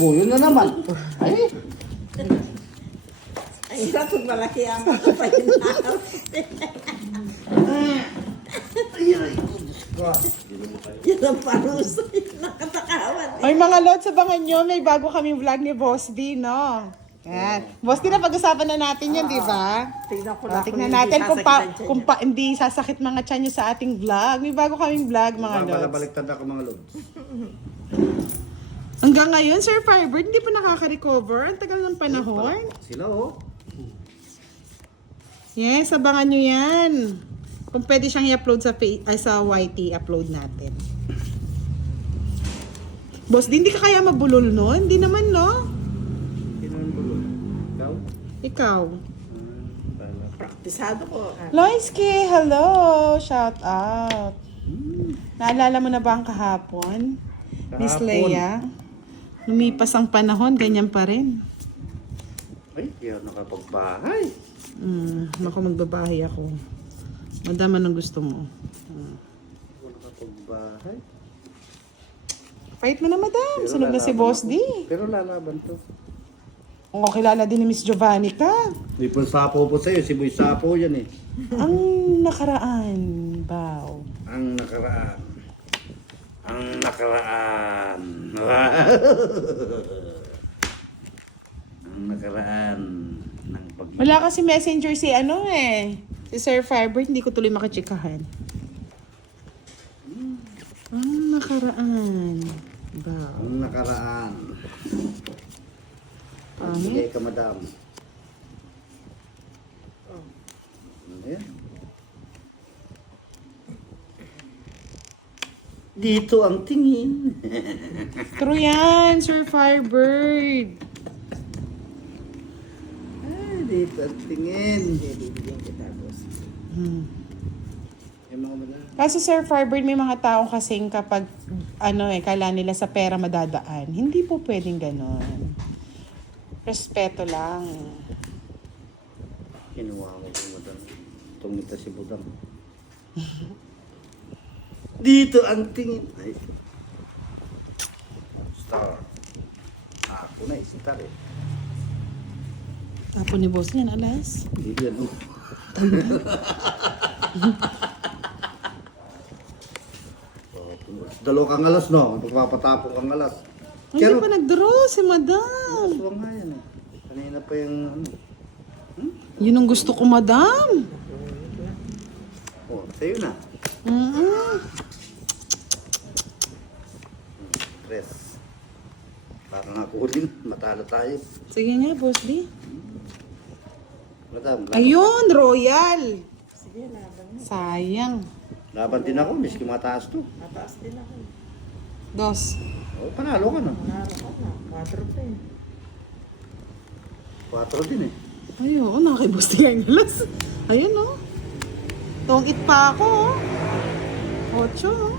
Oh, yun na naman. Ay, Ang hirap pag malaki ang makapahinahal. Yan ang parusa. Nakatakawan. Ay mga lods, abangan nyo, may bago kaming vlog ni Boss D, no? Yan. Boss D, na pag-usapan na natin yan, di ba? Tignan ko O, lang tignan kung natin hindi sasakitan siya kung hindi sasakit mga tiyan nyo sa ating vlog. May bago kaming vlog, mga lods. baliktad ako mga lods. Hanggang ngayon, Sir Firebird, hindi pa nakaka-recover. Ang tagal ng panahon. Sila oh. Yes, abangan nyo yan. Kung pwede siyang i-upload sa YT, upload natin. Boss, hindi ka kaya mabulol nun? Hindi naman, no? Sino ang bulo? Ikaw? Ikaw. Praktisado ko. Loiski, hello! Shout out. Naalala mo na ba ang kahapon? Miss Kahapon. Leia? Lumipas ang panahon, ganyan pa rin. Ay, kaya nakapagbahay. Ako magbabahay ako. Madama ng gusto mo. Ako nakapagbahay. Fight mo na, madam. Pero Sunog na si lalaban Boss ako. D. Pero lalaban to. Kung kilala din ni Miss Giovanni ka. Di po sapo po sa'yo. Si Boy Sapo yan eh. Ang nakaraan, Bao. Ang nakaraan. Ang nakaraan. Ang nakaraan ng pag... Wala kasi messenger si ano eh. Si Sir Firebird, hindi ko tuloy makachikahan. Ang nakaraan, Bao. Ang nakaraan. Pangit. Bigay ka, madam. Ayan. Dito ang tingin. True yan, Sir Firebird. Ay, dito ang tingin. Bibigyan kita, boss. Yung mga madam. Kaso Sir Firebird, may mga tao kasing kapag kala nila sa pera madadaan. Hindi po pwedeng ganon. Respeto lang. Kinuha ko kung madam. Tumita si Budang. Dito ang tingin. Ay. Star. Ako na star eh. Tapo ni boss niyan, alas. Hindi yan. Oh. Dalawa kang alas, no? Pagpapatapong kang alas. Hindi pa nag-draw si madam. Aswang nga yan eh. Kanina pa yung ano. Yun ang gusto ko, madam. Oh, sa'yo na. Tres. Parang ako ulit. Matalo tayo. Sige nga, boss D. Madam, Ayun, royal. Sige, laban na. Sayang. laban din ako. Miski mataas to. Mataas din ako. Dos. Oh, panalo ka na. Manaro ka na. 4 pa eh. 4 din eh. Ay, oo, nakakiboss D ang alas. Ayun, oh. Tongit pa ako, oh. 8, oh.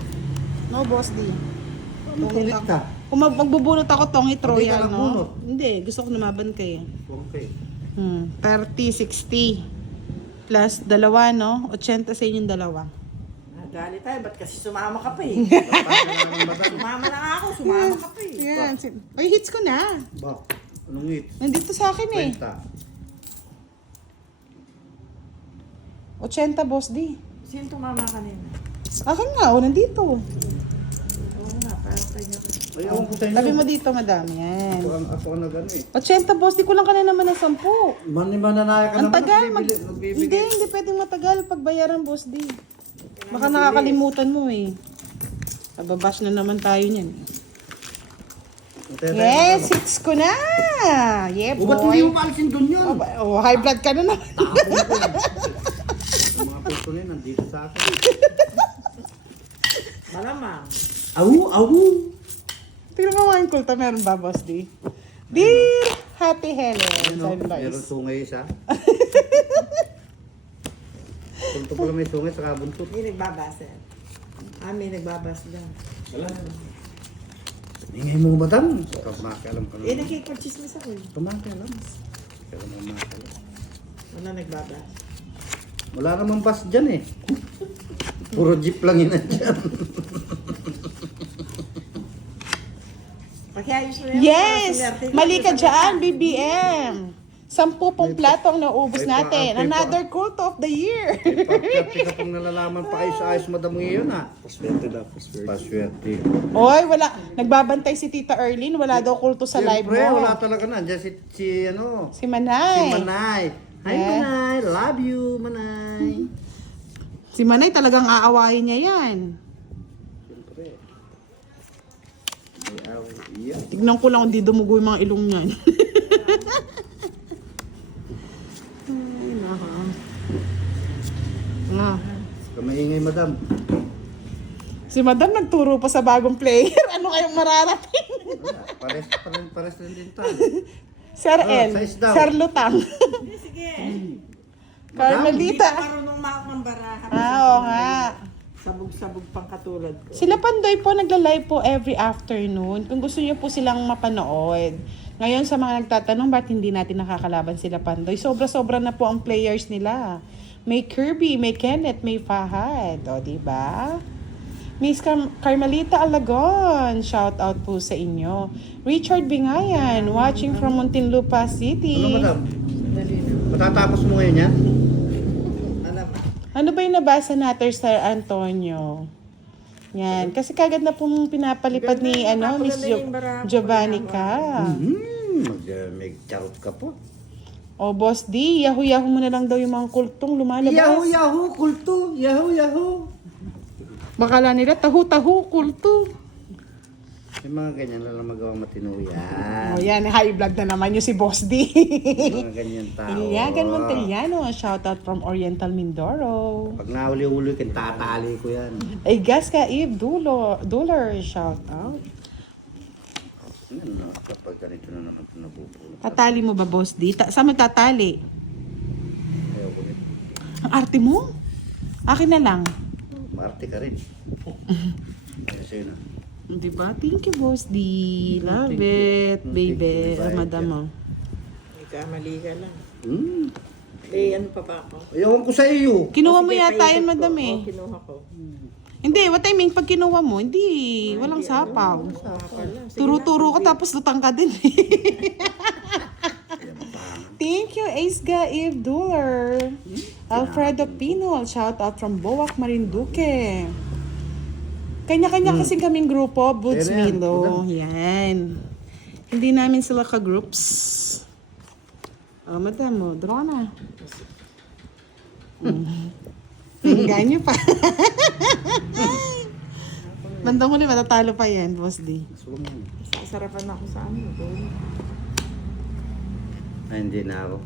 No, boss D. Makulit ka. Kung magbubunot ako, tongit Hindi ka royal, lang no? bunot. Hindi, gusto ko lumaban kayo. Okay. 30, 60. Plus, dalawa, no? 80 sa inyong dalawa. Nagalit tayo. Ba't kasi sumama ka pa eh? Madam. Sumama na ako. Sumama ka pa eh. Yan. Ay, hits ko na. Ba? Anong hit? Nandito sa akin eh. 80, boss D. Sino tumama kanina? Akin nga, nandito. Oo nga, parang kanya. Ay, ewan ko sa'yo. Tabi mo dito, madam. Yan. Ako ang nag-ano eh. 80, boss D. Kulang ka na naman ng 10. Mananaya ka Ang naman. tagal. Nagbibigay. Hindi pwedeng matagal pagbayaran, boss D. Baka nakakalimutan mo eh. Nababash na naman tayo niyan. Yes, 6 ko na. Yeah, O, ba't hindi mo boy. paalisin doon yun? Oh, high blood ka na naman. Ang mga peso na yun, nandito sa akin. Malamang. Awu! Tingnan mo mga kulta, meron ba, boss D? Dear Happy Helen. Ano? Sabi ba, Meron sungay isa. Punto pala may sungay sa kabuntot. May nagbabasa. May nagbabasa dyan. Ingay mo ba tam? Makialam ka naman. Nakikipag-chismis ako eh. Kumakialam. Kaya naman makialam. Wala nagbabasa. Wala namang bus dyan eh. Puro jeep lang yun dyan. Pakiayos mo yan. Yes! Swerte Mali ka Sabi dyan, BBM. 10 pong plato ang naubos may natin. pa- Another quote of the year. Pagkati ka pang nalalaman pa kayo sa ayos madam ngayon ha. Paswerte daw, paswerte. Paswerte. Oy, wala. Nagbabantay si Tita Erlyn. Wala daw kulto sa live Siyempre, mo. wala talaga na. Diyan si Si Manay. Manay. Hi Yeah. Manay, love you Manay. Si Manay talagang aawahin niya yan. Siyempre. Yeah. Tignan ko lang kung di dumugo yung mga ilong niyan. Ay, naka. Ah. Kamaingay madam. Si Madam nagturo pa sa bagong player. Ano kayong mararating? Pares rin din tayo. Sir Ah, El. size daw. Sir Lutang. Sige, sige. Hindi Carmelita. ka marunong maak ng baraha. Oo nga. Sabog-sabog pang katulad ko. Sila Pandoy po nagla-live po every afternoon. Kung gusto niyo po silang mapanood. Ngayon sa mga nagtatanong ba't hindi natin nakakalaban sila Pandoy, sobra-sobra na po ang players nila. May Kirby, may Kenneth, may Fahad. O, diba? Miss Carmelita Alagon, shout out po sa inyo. Richard Bingayan, watching from Muntinlupa City. Ano madam? Dali na. Matatapos mo ngayon yan? Alam mo. Ano ba yung nabasa natin, Sir Antonio? Yan. Kasi kagad na pong pinapalipad ni Miss Giovanni ka. May charot ka po. O, Boss D, yahoo-yahoo mo na lang daw yung mga kultong lumalabas. Yahoo, yahoo, kulto. Yahoo, yahoo. Bakala nila, tahu-tahu, kulto. May mga ganyan lang magawang matino O, yan. yan, high blood na naman yung si Boss D. Mga ganyan tao. Iliagan Montellano, shout out from Oriental Mindoro. Pag nauli-uli ka, tatali ko yan. Ay, gas ka, Eve Duller, shout out. Ano, kapag ganito na naman ito nabubulo. Tatali mo ba, Boss D? Saan mo tatali? Ayaw ko nito. Ang arte mo? Akin na lang. Maarte ka rin. Ayaw sa'yo na. Di ba? Thank you, Boss D. Love Thank you. it, Thank baby. you. Bye, Madam mo. May kamali ka lang. Hmm. Eh, ano pa ba ako? Ayaw ko sa iyo. Kinuha mo Sige, yata paikot yun, ko. Madam eh. Oo, kinuha ko. Hindi, what I mean, pag kinuha mo, hindi, walang sapaw. Pala. Sige Turo-turo ka tapos lutang ka din. Thank you, Aisga Eve Duller. Alfredo Pinol, shout out from Boac, Marinduque. Kanya-kanya kasing kaming grupo, Boots Pero yan, Milo. Yan. Hindi namin sila ka-groups. Oh, madam mo, draw na. Ganyo pa. Bandang huli, matatalo pa yan, Boss D. Sasarapan ako sa ano. Doon. Ay, hindi na ako.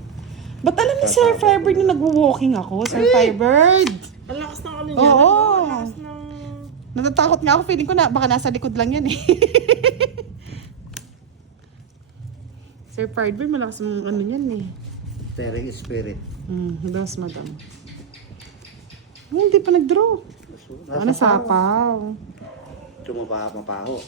Ba't alam ni Sir Firebird na nag-walking ako? Sir Firebird! Ang lakas ng ano dyan. Oo. Ang lakas ng... Natatakot nga ako. Feeling ko na baka nasa likod lang yan eh. Sir Firebird, malakas mong ano yan eh. Tearing spirit. Das, madam. Hindi pa nag-draw. Ano sapaw? Mapaho.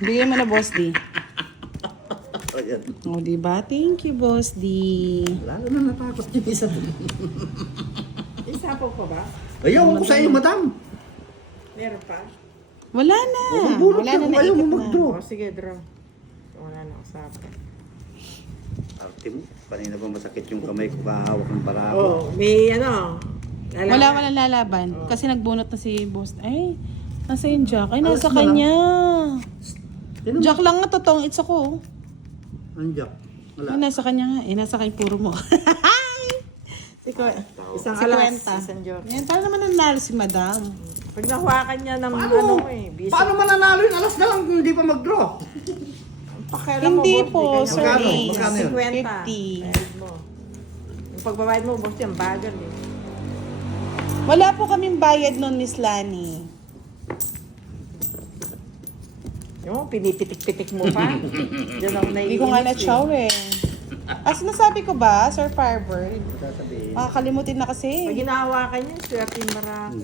Bigyan mo na, Boss D. Ayan. O, diba? Thank you, Boss D. Lalo na natakot yung isa. Isapaw pa ba? Ayaw ko sa iyo, madam. Meron pa? Wala na. Bulot Wala ka na, kung ayaw mo naikot na. mag-draw. O, sige, draw. Wala na usapan. Arte mo. Kanina ba masakit yung kamay ko kahawak ng barako? Oh, may ano. Walang lalaban. Kasi nagbunot na si Boss. Ay, nasa yung Jack. Ay, nasa kanya. Jack lang nga, totoong it's ako. Andiyak. Ay, nasa kanya nga. Eh, nasa kanya puro mo. Isang Si alas, Kwenta. isang joke. Yan, paano naman nanalo si Madam? Pag nahawakan niya ng Paano? ano busy. Paano mananalo yun? Alas na lang kung hindi pa mag-draw. Pakialam Hindi boss, po, di Sir Magkano? Ace. Magkano yun? 50. 50. Bayad mo. Yung pagbabayad mo, boss, yung bagal eh. Wala po kaming bayad nun, Miss Lani. Yung pinipitik-pitik mo pa. Diyan ako naiinis. Hindi ko nga eh. na-chow eh. Sinasabi ko ba, Sir Firebird? Sasabihin. Makakalimutin na Pag kasi. ginahawakan niya, swerte yung marami.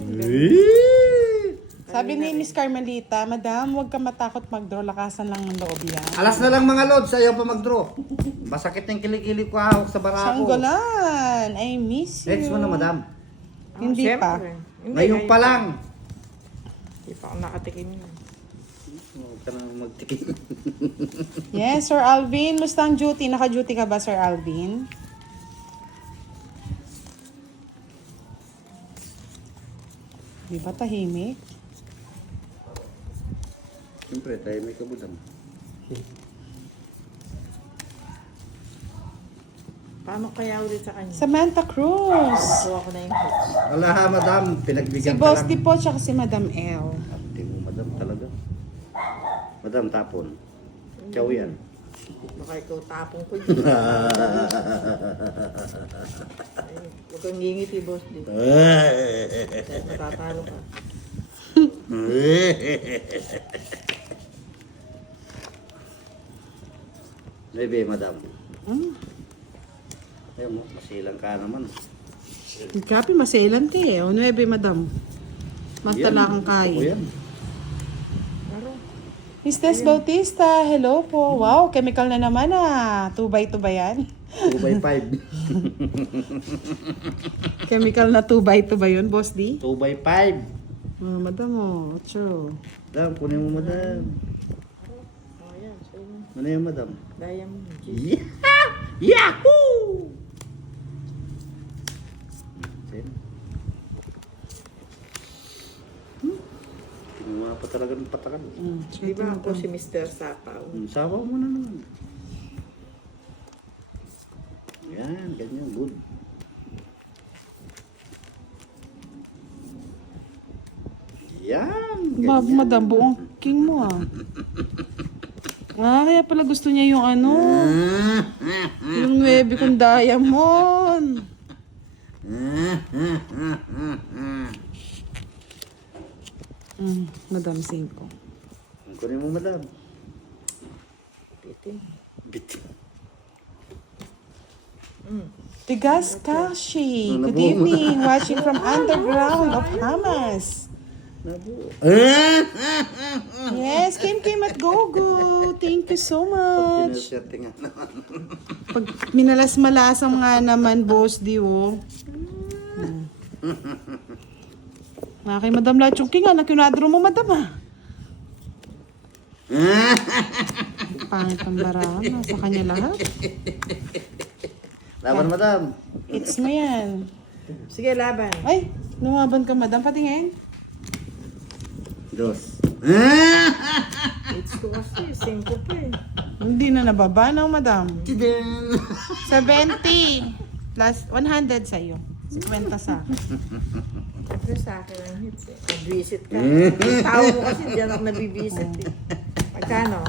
Sabi ni Miss Carmelita, Madam, huwag ka matakot mag-draw. Lakasan lang ng loob yan. Alas na lang mga lods, ayaw pa mag-draw. Masakit ng kilikili ko hawak sa barako. Sanggolan, I miss you. Next mo na, madam. Hindi pa. syempre. Hindi, Ngayon pa lang. Hindi pa ako nakatikim na. Huwag ka na magtikim. Yes, Sir Alvin. Musta ang duty? Naka-duty ka ba, Sir Alvin? Di ba tahimik? Siyempre, tayo may kabudang. Paano kaya ulit sa kanya? Samantha Cruz. Kuha ko na yung hits. Wala ha, madam. Si Pinagbigyan Boss ka D lang. po, tsaka si Madam L. Ate mo, madam, talaga. Madam, tapon. Chow yan. Baka ikaw tapong ko yun. Ay, huwag kang ngingiti, boss. Di. Matatalo ka. Bebe, madam. Hmm. Ayun mo, masilang ka naman. Kapi, maselan ka eh. O, 9, Madam. Mantala kang Yan, kay. gusto ko yan. Pero, Miss Tess Bautista, hello po. Wow, chemical na naman ah. 2x2 ba yan? 2x5. Chemical na 2x2 ba yun, Boss D? 2x5. Madam, oh. True. Madam, kunin mo, madam. oh yan, so yun. Ano yan, madam? Diamond. Yahoo! Kinuha pa talaga ng patakan. Di ba ako si Mr. Sapaw? Sabaw mo na naman. Yan, ganyan, good. Yan, ganyan. Madam, buong king mo ah. Kaya pala gusto niya yung ano. Yung 9 kong diamond. Madam 5. Ang kunin mo, madam. Pitin. Bitin. Tigas Kashi. Ano Good po? evening. Watching from underground of Hamas. Nabuo. Yes, Kim at Gogo. Thank you so much. Sinuserte nga naman. Pag minalas-malasang nga naman, Boss D, oh. Nga kay Madam Lachungki nga, nakinadro mo, Madam, ah. Pangit ang barahan, nasa kanya lahat. Laban, madam. It's mo yan. Sige, laban. Ay, lumaban ka, Madam. Patingin. Dos. It's ko kasi, 5 pa eh. Hindi na nababa na, Madam. Tidin. 70 plus 100 sa'yo. 50 sa akin. Siyempre sa akin ang hits eh. Nag-visit ka. Tao mo kasi, diyan ako nabibisit eh. Magkano?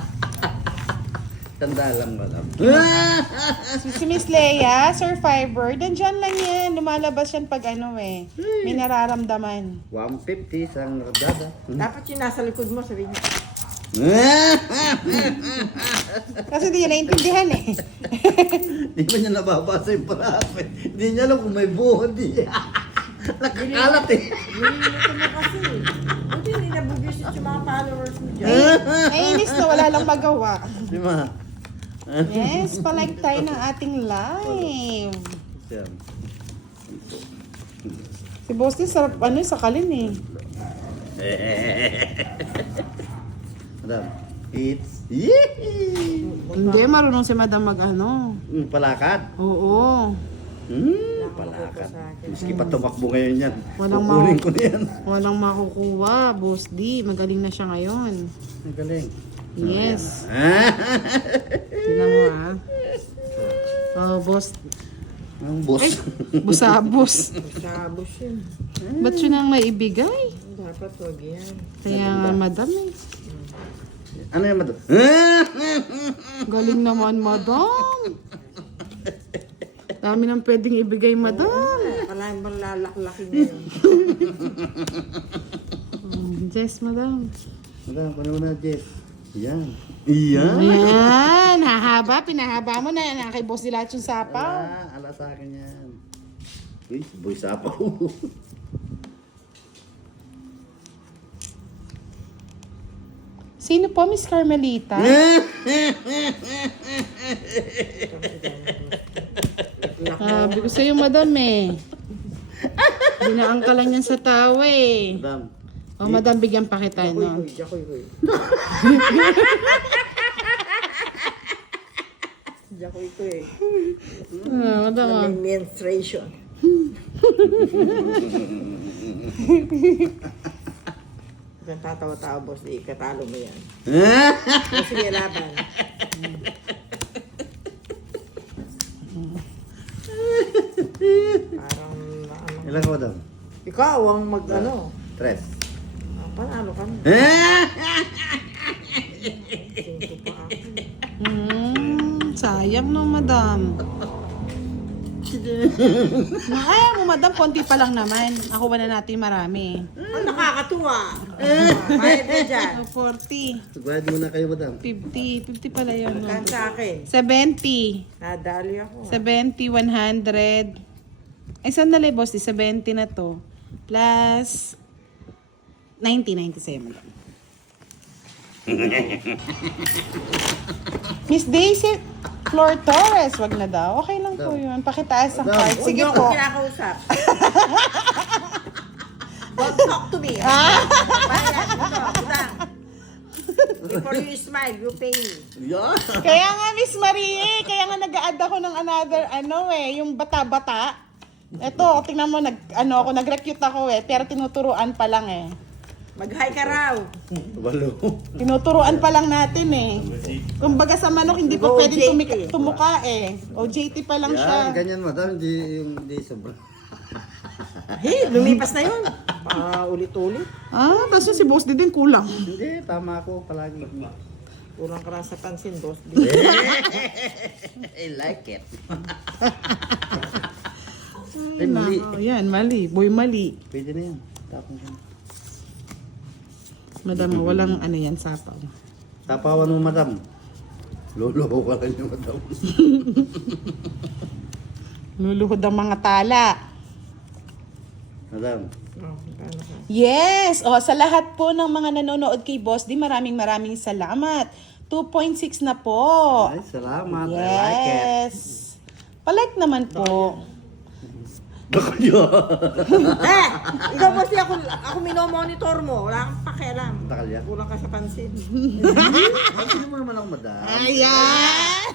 Tanda lang, madam. Si Miss Leia, Survivor, dandyan lang yan. Lumalabas yan pag ano eh. May nararamdaman. 150 isang radada. Dapat yung nasa likod mo, sabihin niya. Kasi hindi niya naiintindihan eh. Hindi ba niya nababasa yung parape? Hindi niya alam kung may buhod niya. Nakakalat eh. Nililito mo kasi. Buti hindi nabubisit yung mga followers mo dyan. Naiinis na wala lang magawa. Di ba? Yes, palike tayo ng ating live. Yan. Si Boss din sarap ano sa kalin eh. Madam, it's... Yee! Hindi, marunong si Madam mag ano. Palakad. Oo. Palakad. Miski pa tumakbo ngayon yan. Walang Kukunin ko na yan. Walang makukuha, Boss D. Magaling na siya ngayon. Ang galing. Yes. Ah! Tingnan mo ah. Oh, Boss. Ang boss. Ay, busabos. Sabos yun. Ba't yun ang naibigay? Dapat wag yan. Kaya nga, Madam eh. Ano yung madam? Galing naman, Madam. Dami nang pwedeng ibigay, Madam. Wala yung bang lalaklakin yun. Yes, Madam. Madam, paano mo na, Jeff? Yan. Iyan. Ayan, hahaba. Pinahaba mo na kay Boss Dilat yung sapaw. Ala sa akin yan. Uy, boy sapaw. Sino po, Miss Carmelita? Sabi ko sa'yo, Madam eh. Dinaan ka lang yan sa tawa eh. Madam. O, madam, bigyan pa kita, no? Jakoy. Jakoy ko eh. Madam, Na may menstruation. Kung tatawa-tawa, boss, di katalo mo yan. O, sige, laban. Parang, Ilan ka, madam? ikaw ang mag-ano. Tres. Panalo ka na. sayang no, madam. Kaya mo, madam, konti pa lang naman. Ako na natin marami. Ang nakakatuwa. Bayad ka dyan. 40, Bayad muna kayo, madam. 50 pala yun. No? Kan sa akin. 70, Nadali ako. 70, 100. Ay, sandali, boss. 70 na to. Plus 90, 97. Miss Daisy Flor Torres, wag na daw. Okay lang po yun. Pakitaas ang Madam. card. Sige Huwag niyo po. ako kinakausap. Don't talk to me. Bayad mo. Utang. Before you smile, you pay me. Yan. Kaya nga, Miss Marie, kaya nga nag-a-add ako ng another, yung bata-bata. Eto, tingnan mo, nag-recruit ako pero tinuturuan pa lang eh. Mag-hi ka raw. Walo. Tinuturuan pa lang natin eh. Kumbaga sa manok, hindi pa Go, pwedeng JT. tumuka eh. O JT pa lang siya. Yan, ganyan, madam. Hindi sobra. Hey, lumipas na yun. Ulit-ulit. Ah, tapos si Boss din kulang. Hindi, tama ako palagi. Kulang ka lang sa pansin, boss. I like it. Ay, mali. Oh, yan, mali. Boy, mali. Pwede na yan. Tapos yan. Madam, walang yan, sapaw. Tapawan mo, madam. Lolo ka lang yung madam. Luluhod ang mga tala. Madam. Oh, paano ka? Yes! O, sa lahat po ng mga nanonood kay Boss D, maraming salamat. 2.6 na po. Ay, salamat. I like it. Yes. Palike naman po. Baka nyo. Ikaw boss, ako minomonitor mo. Wala kang pakialam. Takal yan. Kulang ka sa pansin. Hindi mo naman ako, madam. Ayan!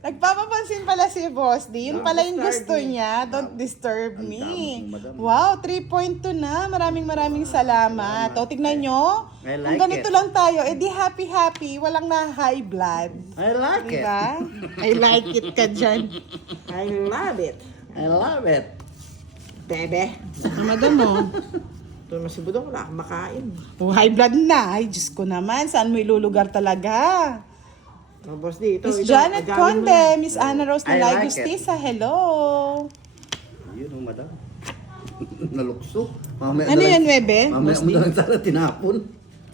Nagpapapansin pala si Boss D. Yun pala yung gusto niya. Don't disturb Ang me. dami kong madam. Wow, 3.2 na. Maraming salamat. O, tignan nyo. I Kung like ganito it. lang tayo, di happy. Walang na high blood. I like it. Diba? I like it ka dyan. I love it. I love it. Bebe. Madam mo. Ito naman si Budong, wala akong makain. Oh, high blood na. Ay, Diyos ko naman. Saan mo ilulugar talaga? Oh, boss, di. Ito, Miss ito, Janet agawin mo Conde, yan. Miss Ana Rose I Nalay like it. Justiza, hello. Yun, oh, madam. Nalukso. Mamaya Ano na lang- yan, Webe? Mamaya mo na lang sana tinapon.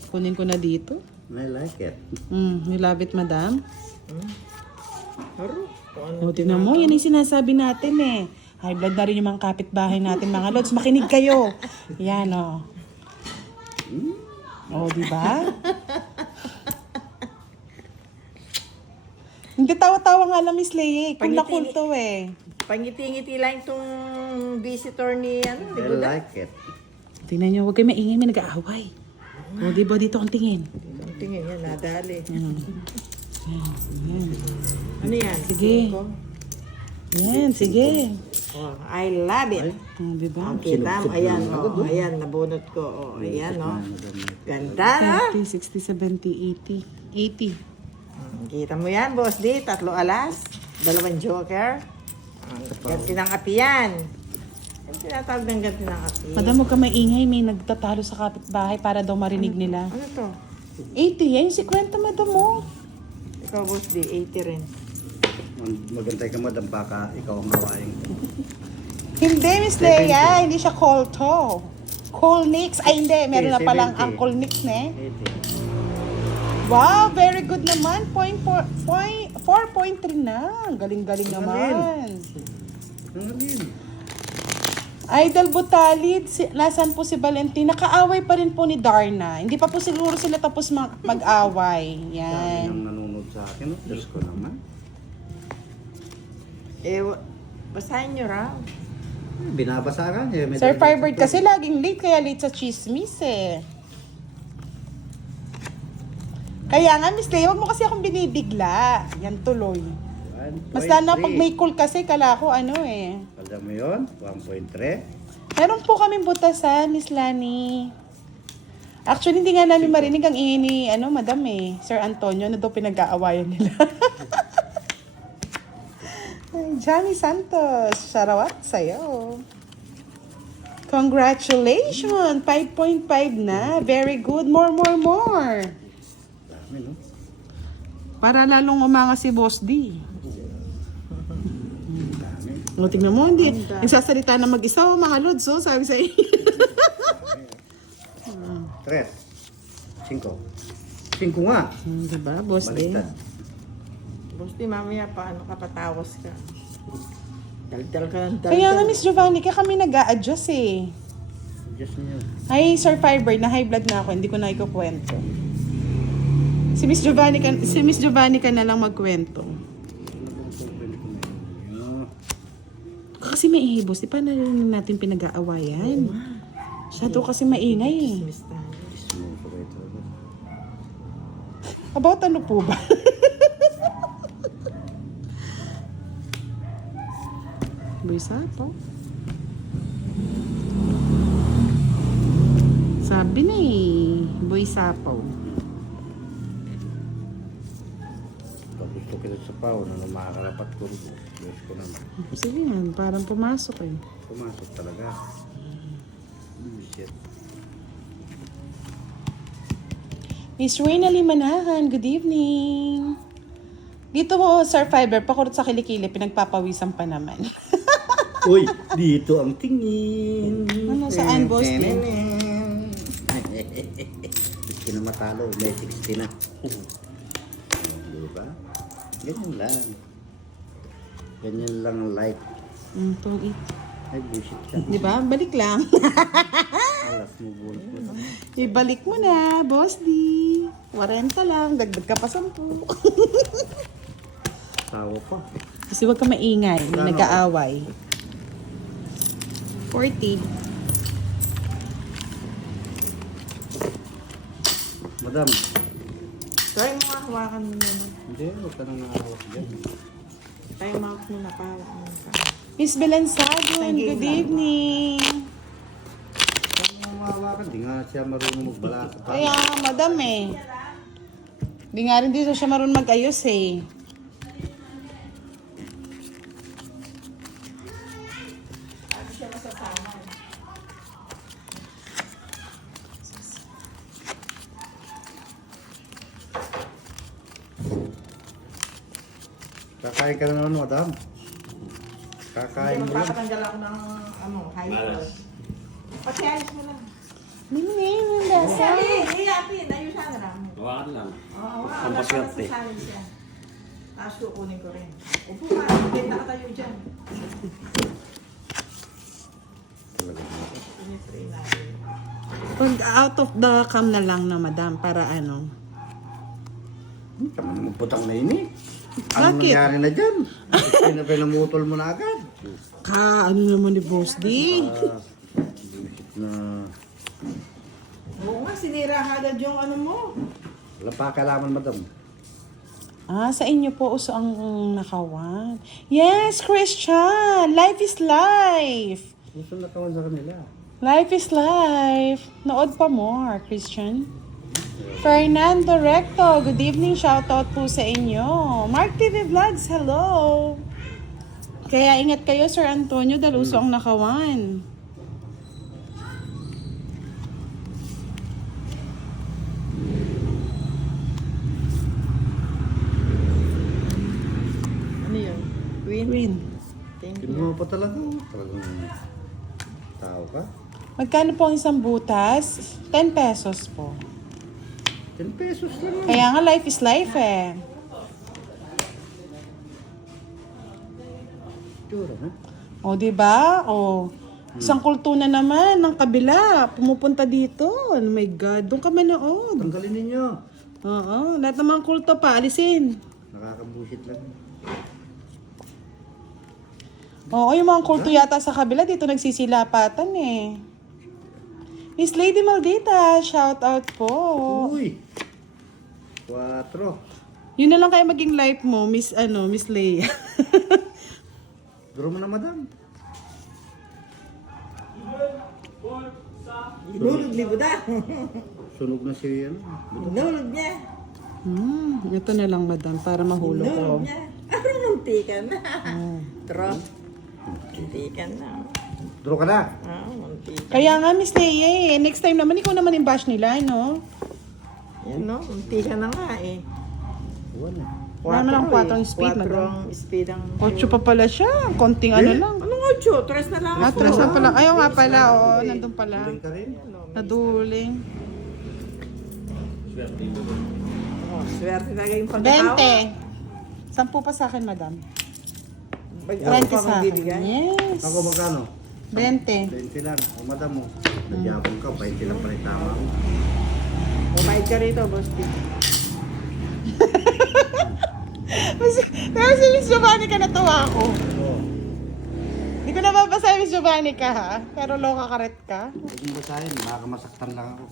Kunin ko na dito. I like it. You love it, madam? Haro. Kung ano. O, tingnan mo, yan yung sinasabi natin eh. High blood na rin yung mga kapitbahay natin, mga lods. Makinig kayo. Yan, o. O, di ba? Hindi tawa-tawa nga lang, Miss Leye. Kung Pangiti- nakulto eh. Pangiti-ngiti lang itong visitor ni, ni I Budong. like it. Tingnan nyo, huwag kayo maingay, may nag-aaway. O, di ba dito ang tingin? Ang tingin yan, nadali. Yan. Ano yan? Sige. Singko? Yan, sige. Oh, I love it. O, di ba? Ang kita mo, Sinubsob ayan, na oh, ayan, nabunot ko. Oh, ayan, oh. Ganda, no? 30, 60, 70, 80. 80. Kita mo yan, boss D. 3 alas, 2 joker. Ganti ng api yan. Yung tinatawag ng ganti ng api. Madam, huwag ka maingay. May nagtatalo sa kapitbahay para daw marinig nila. Ano to? 80 yan. Si kwenta, madam mo. Ikaw, boss D, 80 rin. Magantay ka, madam, baka ikaw ang hawain ko. Hindi, Miss Leia. Hindi siya call to. Call Nix. Ay, hindi. Meron na palang 70. Uncle Nix, ne? 80. Wow, very good naman. 4.3 na. Galing-galing naman. Ang alin. Idol Butalid, nasaan po si Valentin? Nakaaway pa rin po ni Darna. Hindi pa po siguro sila tapos mag-away. Dami Yan. nang nanonood sa akin. Oh. Diyos ko naman. Eh, basahin nyo raw. Binabasa ka niya. May Sir dagdag Firebird ito. kasi laging late, kaya late sa chismis eh. Kaya nga, Miss Lea, wag mo kasi akong binibigla. Yan tuloy. 1.3. Mas lalo pag may call kasi, kala ko ano eh. Alam mo yun? 1.3. Meron po kaming butasan, Miss Lani. Actually, hindi nga namin marinig ang ingay ni, madam eh, Sir Antonio, ano daw pinag-aawayan nila. Ay, Johnny Santos, sharawat sa'yo. Congratulations! 5.5 na. Very good. More. Dami, no? Para lalong umanga si Boss D. Dami. O, tignan mo, hindi. Nagsasalita na mag-isa, mga lods, oh, sabi sa iyo. 3. 5. 5 nga. Diba, Boss D? Baliktad. Boss, di mamaya paano ka patawas ka? Daldal ka ng daldal. Kaya nga, Miss Giovanni, kaya kami nag-a-adjust eh. Diyos niyo. Ay, Sir Firebird, na high blood na ako, hindi ko na ikukwento. Si Miss Giovanni ka na lang magkwento. Kasi may ihibos, di pa na rin natin pinag-aawayan. Masyado kasi maingay eh. Miss tayo. About ano po ba? Boy Sapo. Sabi na eh, Boy Sapo. Pag gusto kita sa pao, na makakarapat ko. Diyos ko naman. Sige yan, parang pumasok eh. Pumasok talaga. Shit. Miss Reyna Limanahan, good evening. Dito mo, Sir Fiber, pakurot sa kilikili, pinagpapawisan pa naman. Uy, dito ang tingin. Ano, saan, Boss D? Gusto na matalo, may 60 na. Diba? Ganyan lang. Ganyan lang ang life. Itong Ay, bullshit ka. di ba? Balik lang. Alas mo, bullshit. Ibalik mo na, Boss D. 40 lang, dagdag ka pa 10. Tawa pa. Kasi huwag ka maingay, may Ano? nag-aaway. 40. Madam, Try mo nga, hawakan mo naman. hindi, huwag ka nang nakahawak dyan. Try mo muna, pahawak mo ka. Miss Belansagon, good evening. Huwag mo mahawakan, di nga siya marunong magbala sa Kaya nga, madam eh. Di nga rin dito siya marunong mag-ayos eh. Kakain ka na naman, madam. Kakain mo yan. Magpapatanggal ako ng high blood. Pati ayos mo lang. Mini, yung lasa. Happy, ayusan na lang. Hawakan lang. Oo, Pampaswerte. challenge siya. Tapos kukunin ko rin. Upo ka, benta ka tayo dyan. Pinipray natin. Pag out of the cam na lang na madam, para ano. Magputang na yun eh. Ano Bakit? nangyari na dyan? Pinamutol mo na agad. Ano naman ni Boss D? Bullshit na. Oo nga, sinira agad yung ano mo. Wala pa kailangan, madam. Sa inyo po uso ang nakawan. Yes, Christian! Life is life! Gusto na kawan sa kanila. Life is life. Nood pa more, Christian. Fernando Recto, good evening. Shoutout po sa inyo. Mark TV Vlogs, hello. Kaya ingat kayo, Sir Antonio, dahil uso ang nakawan. Ano yun? Queen? Win. Thank you. Kinuha pa talaga. Talagang tao ka. Magkano po ang isang butas? 10 pesos po. 10 pesos lang. Kaya nga life is life eh. Tura, ha? O, di ba? O, isang kulto na naman ng kabila. Pumupunta dito. Oh my God. Doon ka manood. Tanggalin ninyo. Oo. Lahat ng mga kulto pa. Alisin. Nakakabusit lang. Oo, yung mga kulto yata sa kabila, dito nagsisilapatan eh. Miss Lady Maldita, shout out po. Uy! 4. Yun na lang kayo maging life mo, Miss Leia. Duro mo na, madam. Hinulog ni Buda. Sunog na si ano. Hinulog niya. Ito na lang, madam, para mahulog ko. Hinulog niya. Arang muntikan na. Tro. Muntikan na. Duro ka na. Muntikan. Kaya nga, Miss Leia, next time naman, ikaw naman yung bash nila, no? Yan no, muntikan na nga eh. Wala. Wala lang 4 ang speed, Quatro madam. ang speed ang... 8 pa pala siya. Konting ano lang. Anong 8? 3 na lang ako. Atras na pala. Ayaw nga pala, oo. Nandun pala. Tuloy ka rin. Naduling. Oh, swerte talaga yung pagkatawa. 20. 10 pa sa akin, madam. 20 20 pa sa akin. magbibigay. Yes. Ako magkano? 20. 20 lang. O madam mo. Nagyabang ka. 20 lang pala yung tama mo. Bumayad ka rito, boss. Pero si Miss Giovanni ka natawa ako. Oo. Hindi ko nababasa Miss Giovanni ka ha. Pero loka karet ka. Huwag mo basahin. Baka masaktan lang ako.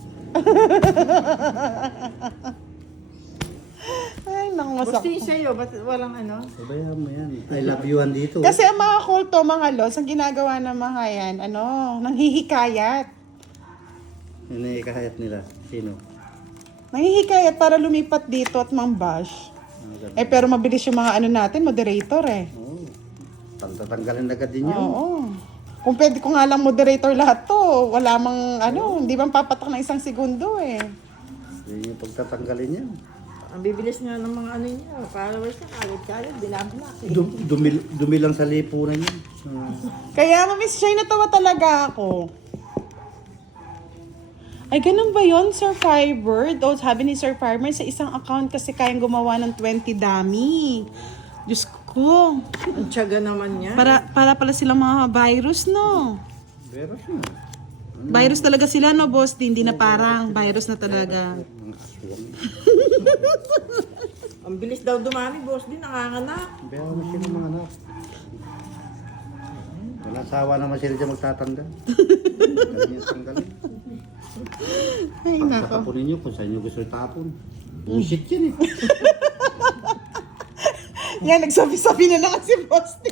Ay, nang Boss, masak. sa'yo, ba't walang ano? Sabayan mo yan. I love you andito. Kasi ang mga kulto, mga los, ang ginagawa ng mga yan, nanghihikayat. Yun ay kahayat nila. Sino? Nanghihikayat para lumipat dito at mambash. Ganun. Eh pero mabilis yung mga natin, moderator eh. Oo. Tatanggalin agad din yun. Oo. Kung pwede ko nga lang moderator lahat to, wala mang hindi bang papatak ng 1 segundo eh. Yun yung pagtatanggalin yan. Ang bibilis nga ng mga ano niya, followers na kalit-kalit, binablock. Dumi lang sa lipunan yun. Kaya Miss Shay, natawa talaga ako. Ay, ganun ba yun, Sir Firebird? O, sabi ni Sir Firebird, sa isang account kasi kayang gumawa ng 20 dummy. Diyos ko. Ang tiyaga naman niya. Para pala silang mga virus, no? Pero siya. Virus talaga sila, no, boss? Hindi na parang virus na talaga. Mga aswang. Ang bilis daw dumami, boss din, nanganganak. Pero mo sila mga anak. Wala sawa naman sila dyan magtatanggal. Ganyan tanggalin. Ay, nako. Tatapunin nyo kung saan nyo gusto itapon. Bullshit yan eh. Yan, nagsabi-sabi na lang si Boss D.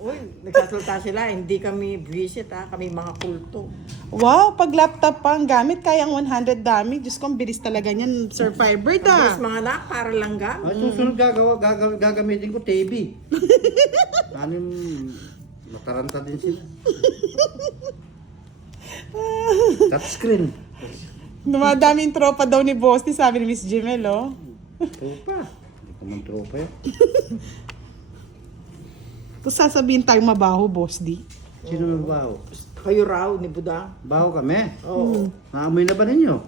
Uy, nagsasalta sila, hindi kami visit kami mga kulto. Wow, pag laptop pa ang gamit, kayang 100 dami. Diyos ko, ang bilis talaga niyan, Sir Firebird, Bilis mga anak, para lang gamit. Ay, susunod gagamitin ko TV. Ano yung mataranta din sila. Touchscreen. Dumadaming tropa daw ni Boss D, sabi ni Miss Jimel, oh. Tropa. Hindi ko man tropa yan. Tapos sasabihin tayong mabaho, Boss D. Sino may baho? Kayo raw ni Budang. Baho kami. Oo. Naamoy na ba ninyo?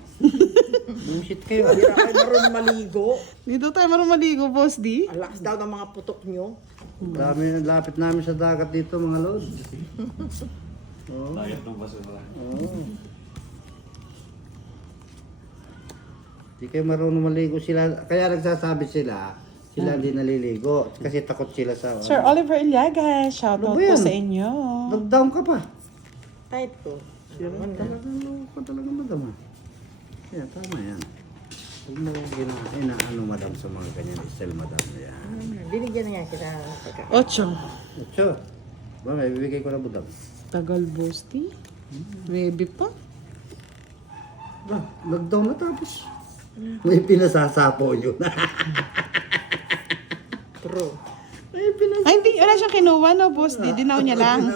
Bullshit kayo. Hindi na kayo marunong maligo. Dito tayo marunong maligo, Boss D. Ang lakas daw ng mga putok nyo. Dami, lapit namin sa dagat dito mga lord. Oo. Oo. Di kayo marunong maligo sila. Kaya nagsasabi sila hindi naliligo. Kasi takot sila sa... Sir Oliver Iliaga, shoutout Ano ba po yan? sa inyo. Lockdown ka pa. Tight ko. Talaga madam. Kaya tama yan. Huwag mo inaano madam sa mga ganyan. Style madam. Yan. Binigyan na nga kita ng pagka. 8. Ocho. Ba, may bibigay ko na budam. Tagal, Boss D. Maybe pa. Ba, lockdown na tapos. May pinasasapo yun. True. May pinasasapo. Ay, hindi. Wala siyang kinuha, no, Boss D. Dinaw niya lang.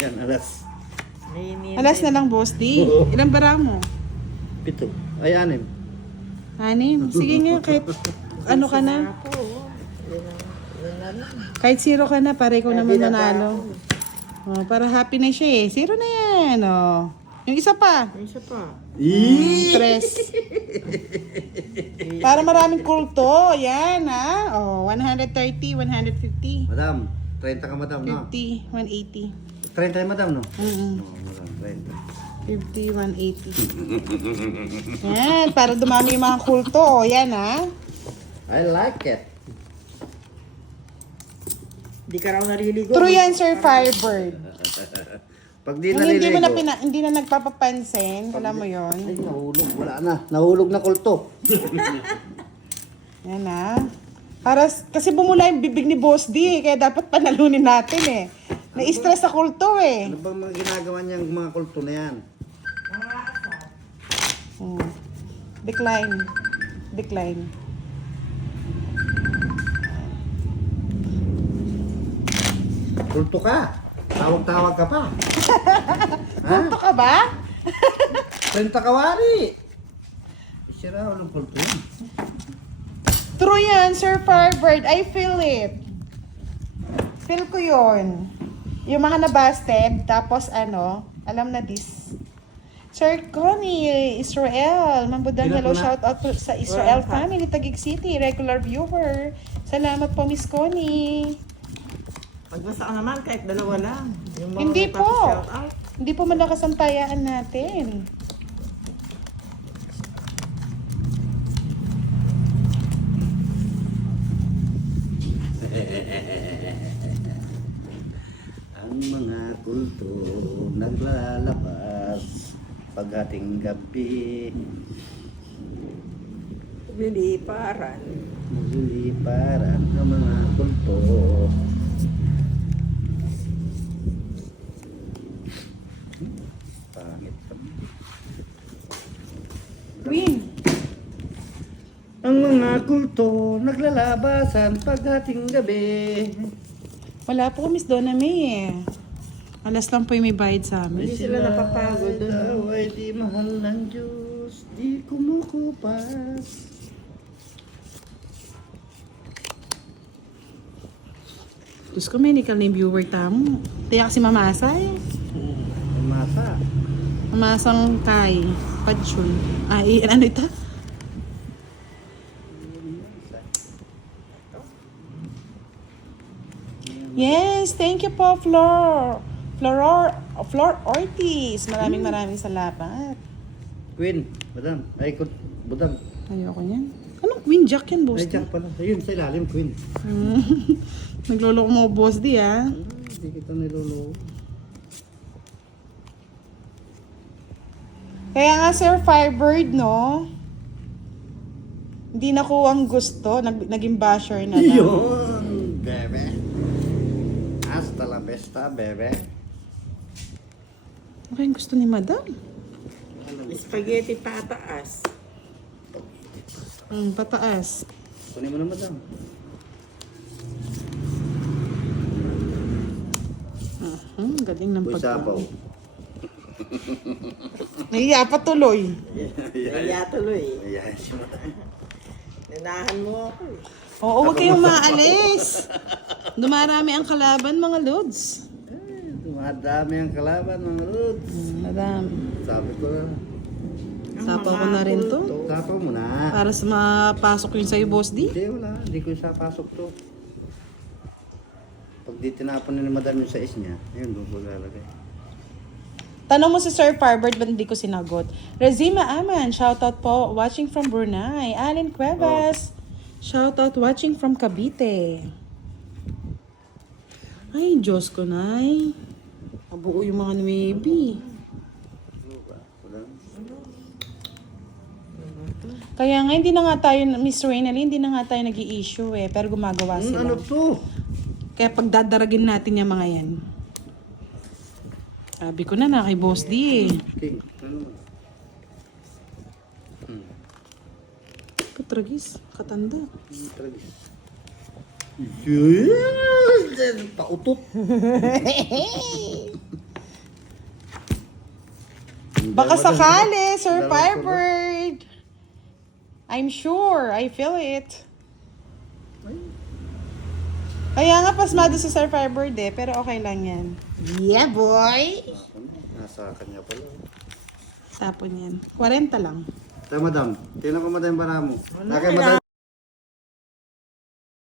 Yan, alas. Alas na lang, Boss D. Ilang bara mo? 7. Ay, 6. 6. Sige nga, kahit ano ka na. Kahit 0 ka na, pare ko naman nanalo. Oh, para happy na siya eh. 0 na yan, oh. Yung isa pa. Yung isa pa. 3. Para maraming kulto. Yan, ha. Oh, 130, 150, Madam, 30 ka madam, no? 50, 180. 30 yung madam, no? Mm-mm. Oo, madam, 30. 50, 180. Yan, para dumami yung mga kulto. O, yan, ha. I like it. Di ka raw nariligo. True yan, Sir Firebird. Pag di Yung hindi mo na naliligo, hindi na nagpapapansin, alam mo yon. ay, nahulog. Wala na. Nahulog na kulto. Yan na. Kasi bumula yung bibig ni Boss D, kaya dapat panalunin natin eh. Na-stress sa kulto eh. Ano bang mga ginagawa niyang mga kulto na yan? Hmm. Decline. Decline. Kulto ka. Tawag-tawag ka pa. Ha? Kulto ka ba? 30 kawari. Sira ulang kulto yan. True yan, Sir Firebird. I feel it. Feel ko yun. Yung mga nabasted, tapos alam na this. Sir Connie, Israel. Mambudang Pinat hello, mo na. shout out po sa Israel family, Taguig City, regular viewer. Salamat po, Miss Connie. Pag nasa ka naman, kahit dalawa lang. Yung mga Hindi po. shout out. Hindi po malakas ang tayaan natin. Ang mga kulto naglalabas pagdating gabi. Liliparan. Nagliliparan ang mga kulto. Pangit pa. Queen. Ang mga kulto naglalabasan pagdating gabi. Wala po, Miss Donna May eh. Alas lang po yung may bayad sa amin. Hindi sila napapagod dun. Daw ay di mahal ng Diyos, di kumukupas. Diyos ko, medical na yung viewer tamo. Tiyak si Mamasa eh. Ang masa. Mamasang Kai. Padchul. Ano ito? Yes, thank you po, Flor Ortiz. Maraming salamat. Queen, madam. Ay, budang. Ayoko niyan. Anong Queen Jack yan, boss? Ay, Jack pala. Ayun, sa ilalim, Queen. Nagloloko mo, boss di ah. Hindi kita nilolo. Kaya nga, Sir Firebird, no? Hindi na ko ang gusto. Naging basher na lang. Yun, bebe. Hasta la vista, bebe. Ano yung gusto ni Madam? Spaghetti pataas. Pataas. Kunin mo na, madam. Galing ng Uy, sabaw. Nahiya pa tuloy. Kaya tuloy. Ayan, si madam. Nanahan mo ako eh. Oo, huwag kayong maalis. Dumarami ang kalaban, mga lods. Dumadami ang kalaban, mga Lods. Madami. Sabi ko na. Sapaw ko na rin to. Sapaw mo na. Para sa mapasok yun sa'yo, boss di. Hindi, wala. Hindi ko sapasok to. Pag di tinapon na ni madam yung sais niya, yun, doon ko lalagay. Tanong mo si Sir Firebird, ba't hindi ko sinagot? Rezima Aman, shoutout po, watching from Brunei. Allen Cuevas, shoutout, watching from Cavite. Ay, Diyos ko, Nay. Mabuo yung mga nuebi. Kaya nga, hindi na nga tayo, Miss Rainally, hindi na nga tayo nag-i-issue eh. Pero gumagawa sila. Ano to? Kaya pagdadaragin natin yung mga yan. Sabi ko na kay Boss D eh. King, ano? Patragis, katanda. Tragis. Yun! Pautot. Baka sakali, Sir Firebird. I'm sure, I feel it. Kaya nga pasmado si Sir Firebird eh, pero okay lang yan. Yeah, boy! Nasa kanya pala. Tapon yan. 40 lang. Tayo, madam. Tingnan ko, madam, para mo. Ano, Nakay, madam.